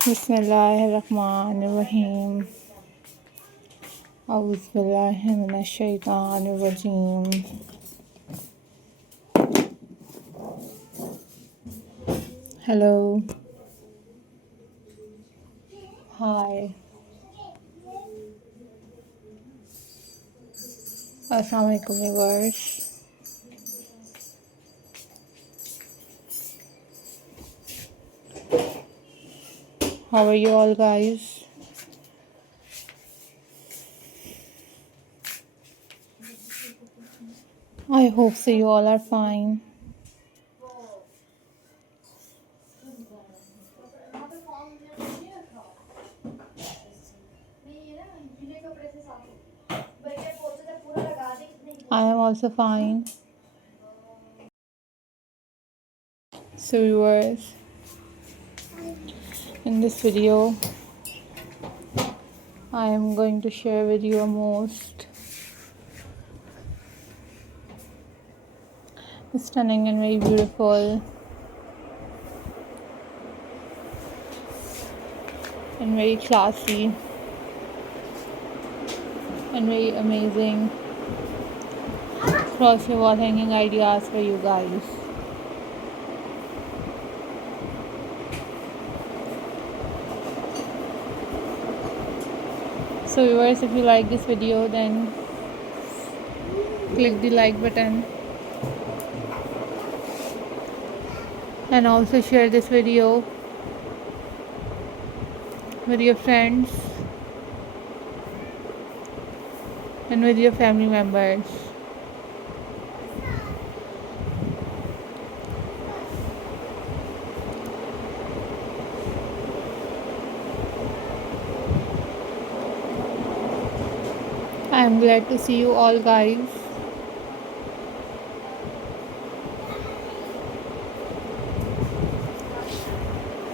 बिस्मिल्लाहिर्रहमानिर्रहीम। औज़ुबिल्लाहि मिनश्शैतानिर्रजीम। Hello. Hi. Assalamu alaikum viewers. How are you all guys? I hope so you all are fine. I am also fine. So viewers, in this video I am going to share with you a most stunning and very beautiful and very classy and very amazing crochet wall hanging ideas for you guys. So viewers, if you like this video, then click the like button and also share this video with your friends and with your family members. I am glad to see you all guys.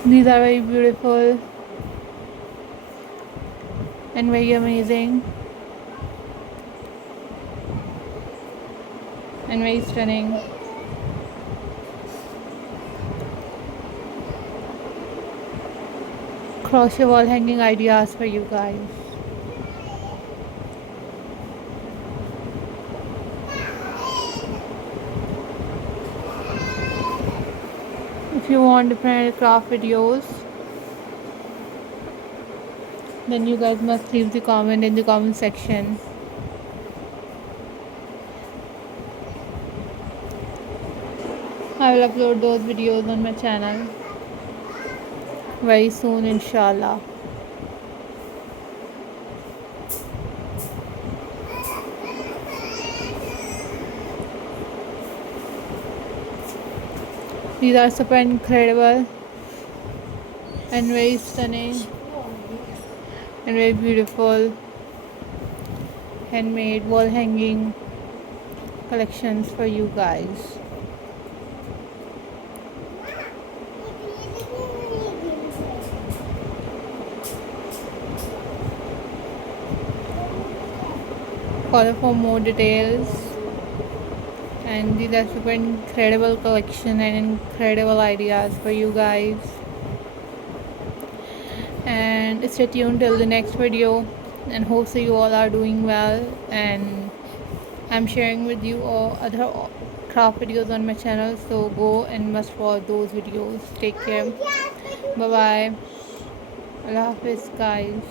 These are very beautiful and very amazing and very stunning. Crochet wall hanging ideas for you guys. If you want different craft videos, then you guys must leave the comment in the comment section. I will upload those videos on my channel very soon, inshallah. These are super incredible and very stunning and very beautiful handmade wall hanging collections for you guys. Follow for more details, and these are super incredible collection and incredible ideas for you guys. And stay tuned till the next video, and hope so you all are doing well, and I'm sharing with you all other craft videos on my channel, so go and must watch those videos. Take care. Bye bye. Allah Hafiz guys.